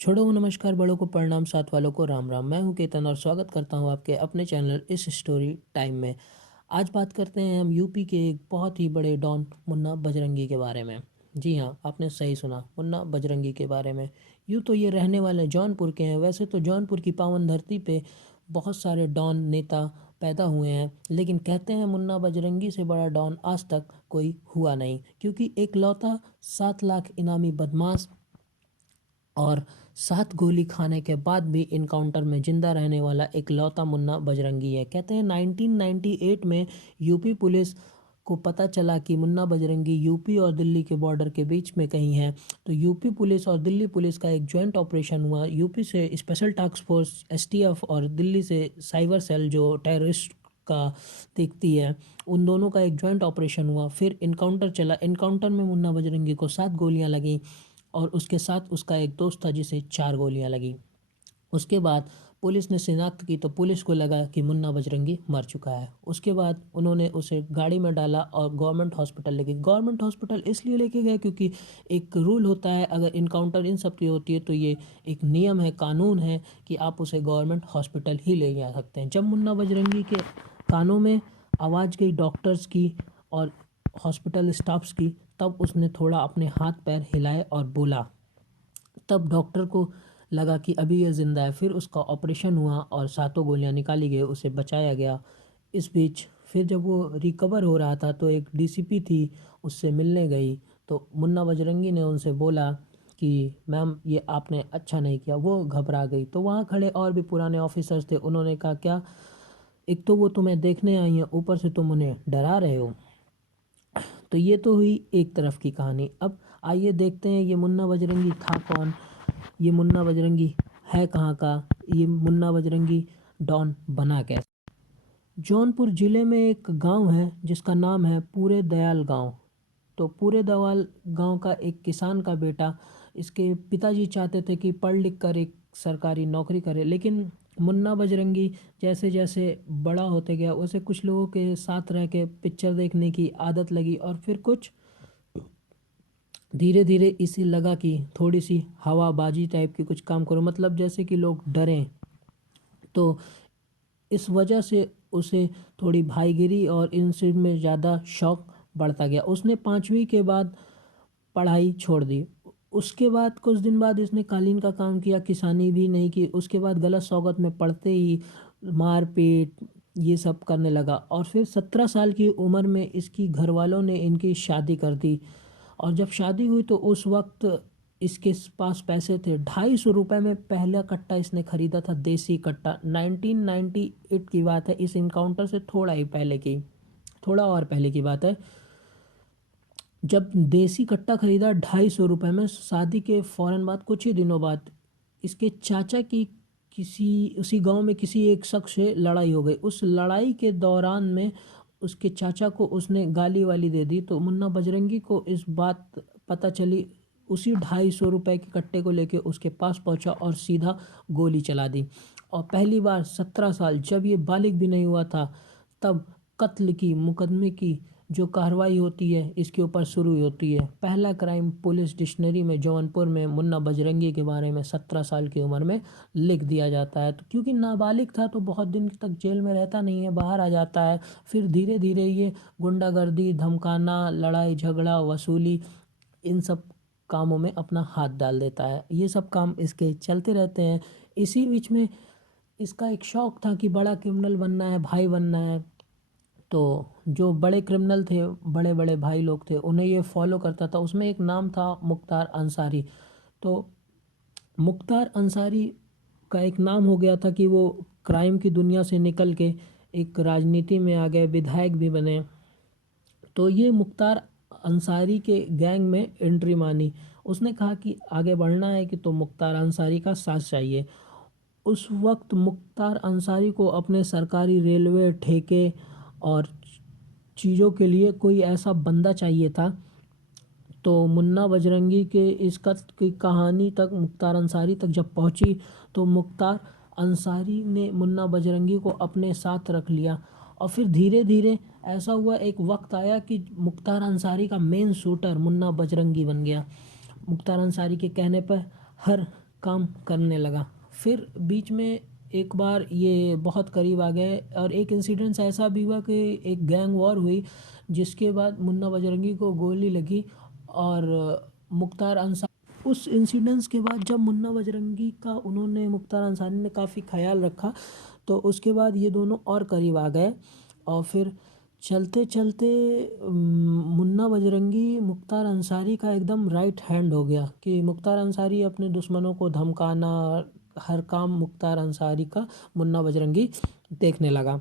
छोड़ो को नमस्कार, बड़ों को प्रणाम, साथ वालों को राम राम। मैं हूं केतन और स्वागत करता हूं आपके अपने चैनल इस स्टोरी टाइम में। आज बात करते हैं हम यूपी के एक बहुत ही बड़े डॉन मुन्ना बजरंगी के बारे में। जी हाँ, आपने सही सुना, मुन्ना बजरंगी के बारे में। यूँ तो ये रहने वाले जौनपुर के हैं। वैसे तो जौनपुर की पावन धरती पे बहुत सारे डॉन नेता पैदा हुए हैं, लेकिन कहते हैं मुन्ना बजरंगी से बड़ा डॉन आज तक कोई हुआ नहीं, क्योंकि एक लौता 7 लाख इनामी बदमाश और 7 गोली खाने के बाद भी इनकाउंटर में जिंदा रहने वाला एक लौता मुन्ना बजरंगी है। कहते हैं 1998 में यूपी पुलिस को पता चला कि मुन्ना बजरंगी यूपी और दिल्ली के बॉर्डर के बीच में कहीं है। तो यूपी पुलिस और दिल्ली पुलिस का एक जॉइंट ऑपरेशन हुआ। यूपी से स्पेशल टास्क फोर्स एसटीएफ और दिल्ली से साइबर सेल जो टेररिस्ट का देखती है, उन दोनों का एक जॉइंट ऑपरेशन हुआ। फिर इनकाउंटर चला। इनकाउंटर में मुन्ना बजरंगी को 7 गोलियां लगी और उसके साथ उसका एक दोस्त था जिसे 4 गोलियां लगी। उसके बाद पुलिस ने शिनाख्त की तो पुलिस को लगा कि मुन्ना बजरंगी मर चुका है। उसके बाद उन्होंने उसे गाड़ी में डाला और गवर्नमेंट हॉस्पिटल लेके गवर्नमेंट हॉस्पिटल इसलिए लेके गए क्योंकि एक रूल होता है, अगर इनकाउंटर इन सब की होती है तो ये एक नियम है, कानून है कि आप उसे गवर्नमेंट हॉस्पिटल ही ले जा सकते हैं। जब मुन्ना बजरंगी के कानों में आवाज़ गई डॉक्टर्स की और हॉस्पिटल स्टाफ्स की, तब उसने थोड़ा अपने हाथ पैर हिलाए और बोला। तब डॉक्टर को लगा कि अभी ये ज़िंदा है। फिर उसका ऑपरेशन हुआ और 7 गोलियां निकाली गई, उसे बचाया गया। इस बीच फिर जब वो रिकवर हो रहा था तो एक डीसीपी थी, उससे मिलने गई। तो मुन्ना बजरंगी ने उनसे बोला कि मैम ये आपने अच्छा नहीं किया। वो घबरा गई। तो वहाँ खड़े और भी पुराने ऑफिसर्स थे, उन्होंने कहा क्या, एक तो वो तुम्हें देखने आई हैं, ऊपर से तुम उन्हें डरा रहे हो। तो ये तो हुई एक तरफ की कहानी। अब आइए देखते हैं ये मुन्ना बजरंगी था कौन, ये मुन्ना बजरंगी है कहाँ का, ये मुन्ना बजरंगी डॉन बना कैसे। जौनपुर ज़िले में एक गांव है जिसका नाम है पूरे दयाल गांव। तो पूरे दयाल गांव का एक किसान का बेटा, इसके पिताजी चाहते थे कि पढ़ लिख कर एक सरकारी नौकरी करे, लेकिन मुन्ना बजरंगी जैसे जैसे बड़ा होते गया उसे कुछ लोगों के साथ रह के पिक्चर देखने की आदत लगी और फिर कुछ धीरे धीरे इसे लगा कि थोड़ी सी हवाबाजी टाइप की कुछ काम करो, मतलब जैसे कि लोग डरें। तो इस वजह से उसे थोड़ी भाईगिरी और इन सब में ज़्यादा शौक बढ़ता गया। उसने 5वीं के बाद पढ़ाई छोड़ दी। उसके बाद कुछ दिन बाद इसने कालीन का काम किया, किसानी भी नहीं की। उसके बाद गलत सौगत में पड़ते ही मारपीट ये सब करने लगा और फिर 17 साल की उम्र में इसकी घर वालों ने इनकी शादी कर दी। और जब शादी हुई तो उस वक्त इसके पास पैसे थे। 250 रुपये में पहला कट्टा इसने खरीदा था, देसी कट्टा। 1998 की बात है, इस इनकाउंटर से थोड़ा ही पहले की, थोड़ा और पहले की बात है। जब देसी कट्टा खरीदा 250 रुपये में, शादी के फ़ौरन बाद कुछ ही दिनों बाद इसके चाचा की किसी उसी गांव में किसी एक शख्स से लड़ाई हो गई। उस लड़ाई के दौरान में उसके चाचा को उसने गाली वाली दे दी। तो मुन्ना बजरंगी को इस बात पता चली। उसी 250 रुपये के कट्टे को लेके उसके पास पहुंचा और सीधा गोली चला दी। और पहली बार 17 साल, जब ये बालिग भी नहीं हुआ था, तब कत्ल की मुकदमे की जो कार्रवाई होती है इसके ऊपर शुरू होती है। पहला क्राइम पुलिस डिक्शनरी में जौनपुर में मुन्ना बजरंगी के बारे में 17 साल की उम्र में लिख दिया जाता है। तो क्योंकि नाबालिग था तो बहुत दिन तक जेल में रहता नहीं है, बाहर आ जाता है। फिर धीरे धीरे ये गुंडागर्दी, धमकाना, लड़ाई झगड़ा, वसूली, इन सब कामों में अपना हाथ डाल देता है। ये सब काम इसके चलते रहते हैं। इसी बीच में इसका एक शौक था कि बड़ा क्रिमिनल बनना है, भाई बनना है। तो जो बड़े क्रिमिनल थे, बड़े बड़े भाई लोग थे, उन्हें ये फॉलो करता था। उसमें एक नाम था मुख्तार अंसारी। तो मुख्तार अंसारी का एक नाम हो गया था कि वो क्राइम की दुनिया से निकल के एक राजनीति में आ गए, विधायक भी बने। तो ये मुख्तार अंसारी के गैंग में एंट्री मानी। उसने कहा कि आगे बढ़ना है कि तो मुख्तार अंसारी का साथ चाहिए। उस वक्त मुख्तार अंसारी को अपने सरकारी रेलवे ठेके और चीज़ों के लिए कोई ऐसा बंदा चाहिए था। तो मुन्ना बजरंगी के इस कत्ल की कहानी तक मुख्तार अंसारी तक जब पहुंची तो मुख्तार अंसारी ने मुन्ना बजरंगी को अपने साथ रख लिया। और फिर धीरे धीरे ऐसा हुआ, एक वक्त आया कि मुख्तार अंसारी का मेन शूटर मुन्ना बजरंगी बन गया। मुख्तार अंसारी के कहने पर हर काम करने लगा। फिर बीच में एक बार ये बहुत करीब आ गए और एक इंसिडेंस ऐसा भी हुआ कि एक गैंग वॉर हुई, जिसके बाद मुन्ना बजरंगी को गोली लगी और मुख्तार अंसारी, उस इंसिडेंस के बाद जब मुन्ना बजरंगी का उन्होंने मुख्तार अंसारी ने काफ़ी ख्याल रखा, तो उसके बाद ये दोनों और करीब आ गए। और फिर चलते चलते मुन्ना बजरंगी मुख्तार अंसारी का एकदम राइट हैंड हो गया कि मुख्तार अंसारी अपने दुश्मनों को धमकाना, हर काम मुख्तार अंसारी का मुन्ना बजरंगी देखने लगा।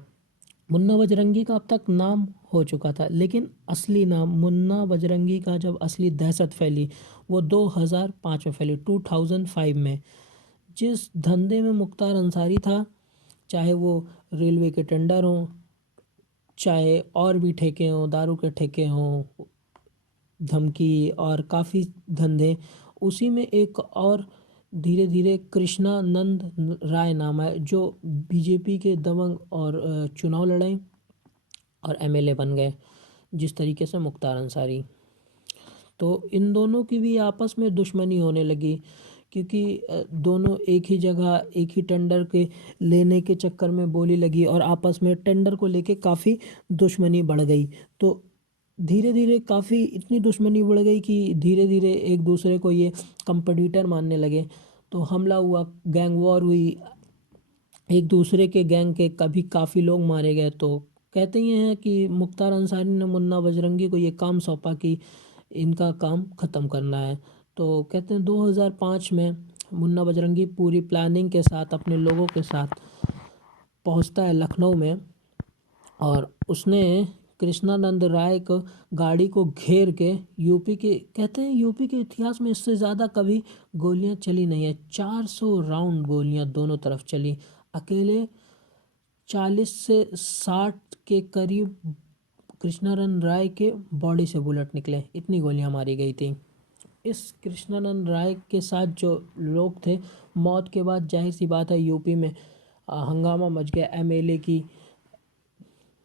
मुन्ना बजरंगी का अब तक नाम हो चुका था, लेकिन असली नाम मुन्ना बजरंगी का जब असली दहशत फैली वो 2005 में फैली, 2005 में। जिस धंधे में मुख्तार अंसारी था, चाहे वो रेलवे के टेंडर हों, चाहे और भी ठेके हों, दारू के ठेके हों, धमकी और काफ़ी धंधे, उसी में एक और धीरे धीरे कृष्णानंद राय नाम है, जो बीजेपी के दबंग और चुनाव लड़े और एमएलए बन गए, जिस तरीके से मुख्तार अंसारी। तो इन दोनों की भी आपस में दुश्मनी होने लगी, क्योंकि दोनों एक ही जगह एक ही टेंडर के लेने के चक्कर में बोली लगी और आपस में टेंडर को लेके काफ़ी दुश्मनी बढ़ गई। तो धीरे धीरे काफ़ी इतनी दुश्मनी बढ़ गई कि धीरे धीरे एक दूसरे को ये कंपटीटर मानने लगे। तो हमला हुआ, गैंग वॉर हुई, एक दूसरे के गैंग के कभी काफ़ी लोग मारे गए। तो कहते ही हैं कि मुख्तार अंसारी ने मुन्ना बजरंगी को ये काम सौंपा कि इनका काम ख़त्म करना है। तो कहते हैं 2005 में मुन्ना बजरंगी पूरी प्लानिंग के साथ अपने लोगों के साथ पहुंचता है लखनऊ में, और उसने कृष्णानंद राय को गाड़ी को घेर के, यूपी के कहते हैं यूपी के इतिहास में इससे ज़्यादा कभी गोलियां चली नहीं है, 400 राउंड गोलियां दोनों तरफ चली। अकेले 40 से 60 के करीब कृष्णानंद राय के बॉडी से बुलेट निकले, इतनी गोलियां मारी गई थी। इस कृष्णानंद राय के साथ जो लोग थे, मौत के बाद जाहिर सी बात है यूपी में हंगामा मच गया, एमएलए की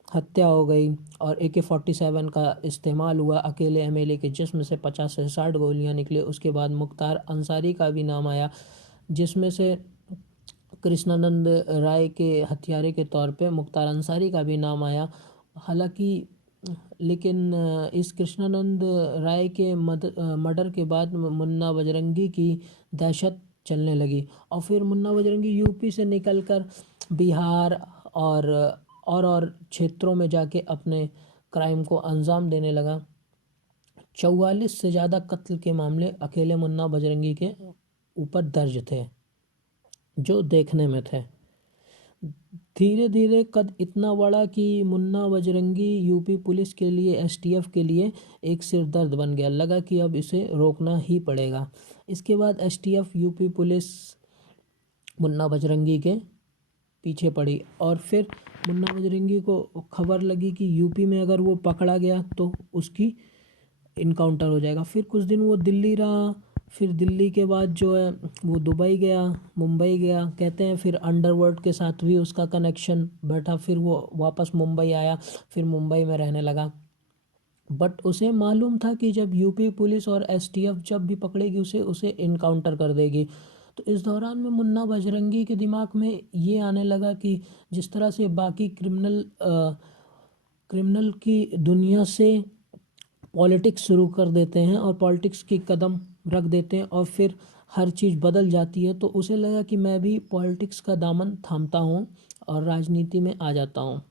हत्या हो गई और AK-47 का इस्तेमाल हुआ अकेले एमएलए के जिस्म से 50 से 60 गोलियां निकली। उसके बाद मुख्तार अंसारी का भी नाम आया, जिसमें से कृष्णानंद राय के हत्यारे के तौर पे मुख्तार अंसारी का भी नाम आया। हालांकि लेकिन इस कृष्णानंद राय के मर्डर के बाद मुन्ना बजरंगी की दहशत चलने लगी और फिर मुन्ना बजरंगी यूपी से निकलकर बिहार और क्षेत्रों में जाके अपने क्राइम को अंजाम देने लगा। 44 से ज़्यादा कत्ल के मामले अकेले मुन्ना बजरंगी के ऊपर दर्ज थे, जो देखने में थे। धीरे धीरे कद इतना बड़ा कि मुन्ना बजरंगी यूपी पुलिस के लिए, एसटीएफ के लिए एक सिरदर्द बन गया। लगा कि अब इसे रोकना ही पड़ेगा। इसके बाद STF, UP police Munna Bajrangi के पीछे पड़ी और फिर मुन्ना बजरंगी को खबर लगी कि यूपी में अगर वो पकड़ा गया तो उसकी इनकाउंटर हो जाएगा। फिर कुछ दिन वो दिल्ली रहा, फिर दिल्ली के बाद जो है वो दुबई गया, मुंबई गया। कहते हैं फिर अंडरवर्ल्ड के साथ भी उसका कनेक्शन बैठा, फिर वो वापस मुंबई आया, फिर मुंबई में रहने लगा। बट उसे मालूम था कि जब यूपी पुलिस और एसटीएफ जब भी पकड़ेगी उसे इनकाउंटर कर देगी। तो इस दौरान में मुन्ना बजरंगी के दिमाग में ये आने लगा कि जिस तरह से बाकी क्रिमिनल की दुनिया से पॉलिटिक्स शुरू कर देते हैं और पॉलिटिक्स की कदम रख देते हैं और फिर हर चीज़ बदल जाती है, तो उसे लगा कि मैं भी पॉलिटिक्स का दामन थामता हूँ और राजनीति में आ जाता हूँ।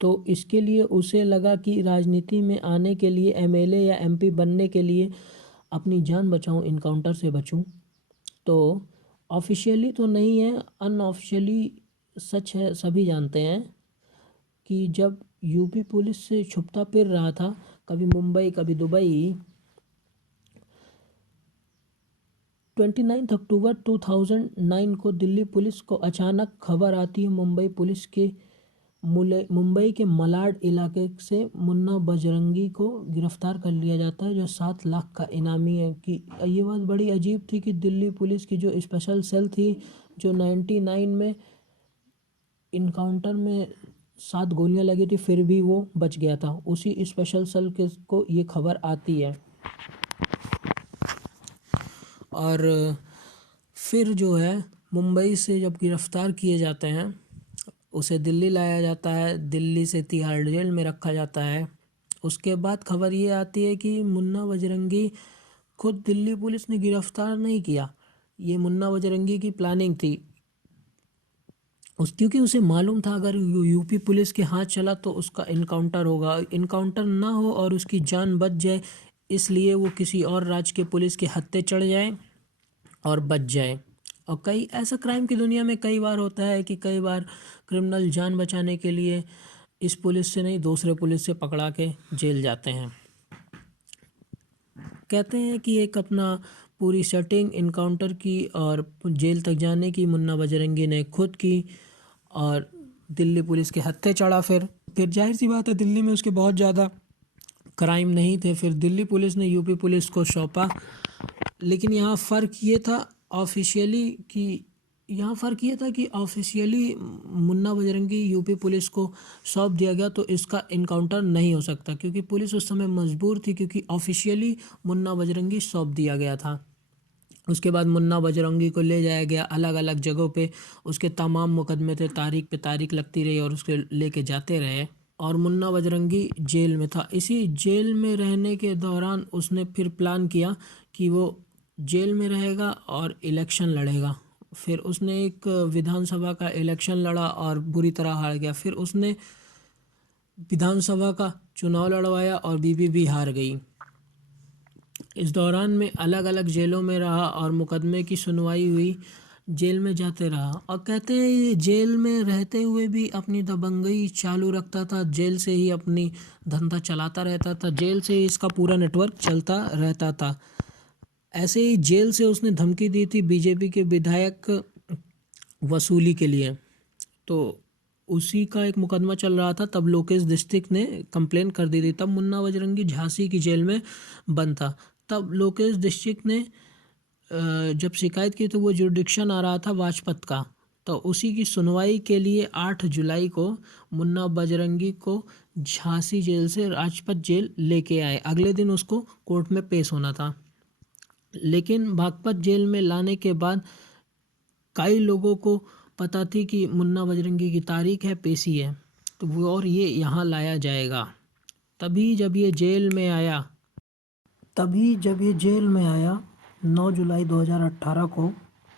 तो इसके लिए उसे लगा कि राजनीति में आने के लिए, एमएलए या एमपी बनने के लिए अपनी जान बचाऊं, इनकाउंटर से बचूं। तो ऑफिशियली तो नहीं है, अनऑफिशियली सच है, सभी जानते हैं कि जब यूपी पुलिस से छुपता फिर रहा था, कभी मुंबई कभी दुबई, 29 अक्टूबर 2009 को दिल्ली पुलिस को अचानक खबर आती है मुंबई के मलाड इलाके से मुन्ना बजरंगी को गिरफ्तार कर लिया जाता है, जो 7 लाख का इनामी है। कि ये बात बड़ी अजीब थी कि दिल्ली पुलिस की जो स्पेशल सेल थी, जो 99 में इनकाउंटर में 7 गोलियां लगी थी, फिर भी वो बच गया था। उसी स्पेशल सेल के को ये खबर आती है। और फिर जो है मुंबई से जब गिरफ्तार किए जाते हैं, उसे दिल्ली लाया जाता है, दिल्ली से तिहाड़ जेल में रखा जाता है। उसके बाद खबर ये आती है कि मुन्ना बजरंगी खुद दिल्ली पुलिस ने गिरफ्तार नहीं किया, ये मुन्ना बजरंगी की प्लानिंग थी। क्योंकि उसे मालूम था अगर यूपी पुलिस के हाथ चला तो उसका इनकाउंटर होगा, इनकाउंटर ना हो और उसकी जान बच जाए, इसलिए वो किसी और राज्य के पुलिस के हत्थे चढ़ जाए और बच जाए। और कई ऐसा क्राइम की दुनिया में कई बार होता है कि कई बार क्रिमिनल जान बचाने के लिए इस पुलिस से नहीं दूसरे पुलिस से पकड़ा के जेल जाते हैं। कहते हैं कि एक अपना पूरी सेटिंग इनकाउंटर की और जेल तक जाने की मुन्ना बजरंगी ने खुद की और दिल्ली पुलिस के हत्थे चढ़ा। फिर जाहिर सी बात है दिल्ली में उसके बहुत ज़्यादा क्राइम नहीं थे, फिर दिल्ली पुलिस ने यूपी पुलिस को सौंपा। लेकिन यहाँ फ़र्क ये था ऑफिशियली कि मुन्ना बजरंगी यूपी पुलिस को सौंप दिया गया तो इसका इनकाउंटर नहीं हो सकता, क्योंकि पुलिस उस समय मजबूर थी, क्योंकि ऑफिशियली मुन्ना बजरंगी सौंप दिया गया था। उसके बाद मुन्ना बजरंगी को ले जाया गया अलग अलग जगहों पे, उसके तमाम मुकदमे थे, तारीख पे तारीख लगती रही और उसके लेके जाते रहे। और मुन्ना बजरंगी जेल में था। इसी जेल में रहने के दौरान उसने फिर प्लान किया कि वो जेल में रहेगा और इलेक्शन लड़ेगा। फिर उसने एक विधानसभा का इलेक्शन लड़ा और बुरी तरह हार गया। फिर उसने विधानसभा का चुनाव लड़वाया और बीबीबी हार गई। इस दौरान में अलग अलग जेलों में रहा और मुकदमे की सुनवाई हुई, जेल में जाते रहा। और कहते हैं ये जेल में रहते हुए भी अपनी दबंगई चालू रखता था, जेल से ही अपनी धंधा चलाता रहता था, जेल से ही इसका पूरा नेटवर्क चलता रहता था। ऐसे ही जेल से उसने धमकी दी थी बीजेपी के विधायक वसूली के लिए। तो उसी का एक मुकदमा चल रहा था, तब लोकेश डिस्ट्रिक्ट ने कंप्लेन कर दी थी। तब मुन्ना बजरंगी झांसी की जेल में बंद था। तब लोकेश डिस्ट्रिक्ट ने जब शिकायत की तो वो जुरिडिक्शन आ रहा था वाजपत का, तो उसी की सुनवाई के लिए 8 जुलाई को मुन्ना बजरंगी को झांसी जेल से राजपत जेल लेके आए। अगले दिन उसको कोर्ट में पेश होना था। लेकिन बागपत जेल में लाने के बाद कई लोगों को पता थी कि मुन्ना बजरंगी की तारीख है, पेशी है, तो वो और ये यहाँ लाया जाएगा। तभी जब ये जेल में आया 9 जुलाई 2018 को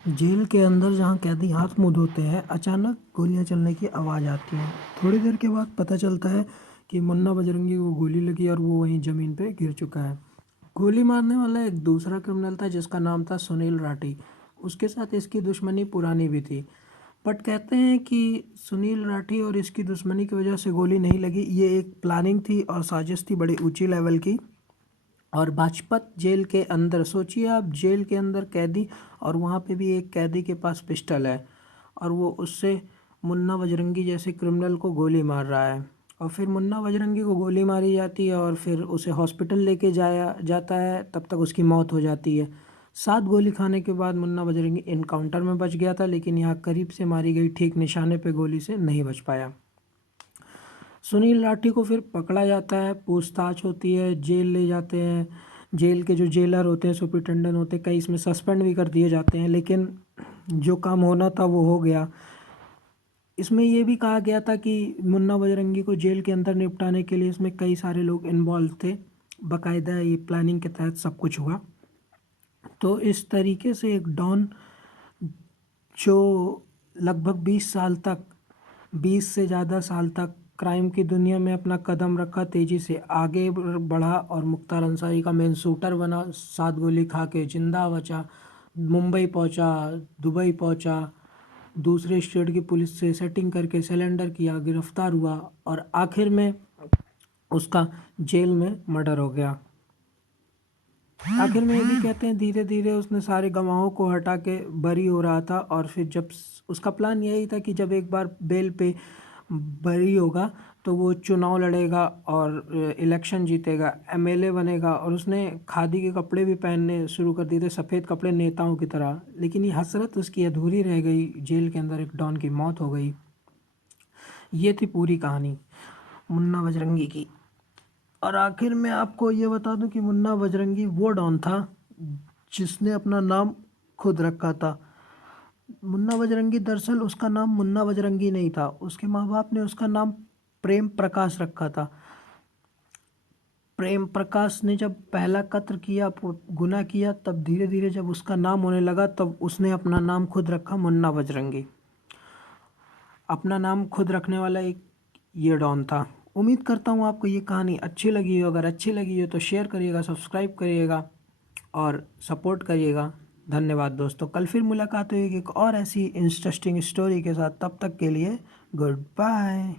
जेल के अंदर जहाँ कैदी हाथ मुँह धोते हैं, अचानक गोलियां चलने की आवाज़ आती है। थोड़ी देर के बाद पता चलता है कि मुन्ना बजरंगी को गोली लगी और वो वहीं ज़मीन पे गिर चुका है। गोली मारने वाला एक दूसरा क्रिमिनल था जिसका नाम था सुनील राठी। उसके साथ इसकी दुश्मनी पुरानी भी थी, बट कहते हैं कि सुनील राठी और इसकी दुश्मनी की वजह से गोली नहीं लगी, ये एक प्लानिंग थी और साजिश थी बड़ी ऊंची लेवल की। और बाजपत जेल के अंदर सोचिए आप, जेल के अंदर कैदी और वहाँ पे भी एक कैदी के पास पिस्टल है और वो उससे मुन्ना बजरंगी जैसे क्रिमिनल को गोली मार रहा है। और फिर मुन्ना बजरंगी को गोली मारी जाती है और फिर उसे हॉस्पिटल लेके जाया जाता है, तब तक उसकी मौत हो जाती है। 7 गोली खाने के बाद मुन्ना बजरंगी इनकाउंटर में बच गया था, लेकिन यहाँ करीब से मारी गई ठीक निशाने पे गोली से नहीं बच पाया। सुनील लाठी को फिर पकड़ा जाता है, पूछताछ होती है, जेल ले जाते हैं। जेल के जो जेलर होते हैं, सुपरिटेंडेंट होते हैं, कई इसमें सस्पेंड भी कर दिए जाते हैं, लेकिन जो काम होना था वो हो गया। इसमें ये भी कहा गया था कि मुन्ना बजरंगी को जेल के अंदर निपटाने के लिए इसमें कई सारे लोग इन्वॉल्व थे, बाकायदा ये प्लानिंग के तहत सब कुछ हुआ। तो इस तरीके से एक डॉन जो लगभग 20 से ज़्यादा साल तक क्राइम की दुनिया में अपना कदम रखा, तेज़ी से आगे बढ़ा और मुख्तार अंसारी का मेन शूटर बना, 7 गोली खा के जिंदा बचा, मुंबई पहुंचा, दुबई पहुंचा, दूसरे स्टेट की पुलिस से सेटिंग करके सिलेंडर किया, गिरफ्तार हुआ और आखिर में उसका जेल में मर्डर हो गया। आखिर में ये भी कहते हैं धीरे धीरे उसने सारे गवाहों को हटा के बरी हो रहा था। और फिर जब उसका प्लान यही था कि जब एक बार बेल पे बरी होगा तो वो चुनाव लड़ेगा और इलेक्शन जीतेगा, एमएलए बनेगा। और उसने खादी के कपड़े भी पहनने शुरू कर दिए थे, सफ़ेद कपड़े नेताओं की तरह। लेकिन ये हसरत उसकी अधूरी रह गई, जेल के अंदर एक डॉन की मौत हो गई। ये थी पूरी कहानी मुन्ना बजरंगी की। और आखिर में आपको ये बता दूं कि मुन्ना बजरंगी वो डॉन था जिसने अपना नाम खुद रखा था। मुन्ना बजरंगी दरअसल उसका नाम मुन्ना बजरंगी नहीं था, उसके माँ बाप ने उसका नाम प्रेम प्रकाश रखा था। प्रेम प्रकाश ने जब पहला कत्ल किया, गुनाह किया, तब धीरे धीरे जब उसका नाम होने लगा तब उसने अपना नाम खुद रखा मुन्ना बजरंगी। अपना नाम खुद रखने वाला एक ये डॉन था। उम्मीद करता हूँ आपको ये कहानी अच्छी लगी हो। अगर अच्छी लगी हो तो शेयर करिएगा, सब्सक्राइब करिएगा और सपोर्ट करिएगा। धन्यवाद दोस्तों। कल फिर मुलाकात होगी एक और ऐसी इंटरेस्टिंग स्टोरी के साथ। तब तक के लिए गुड बाय।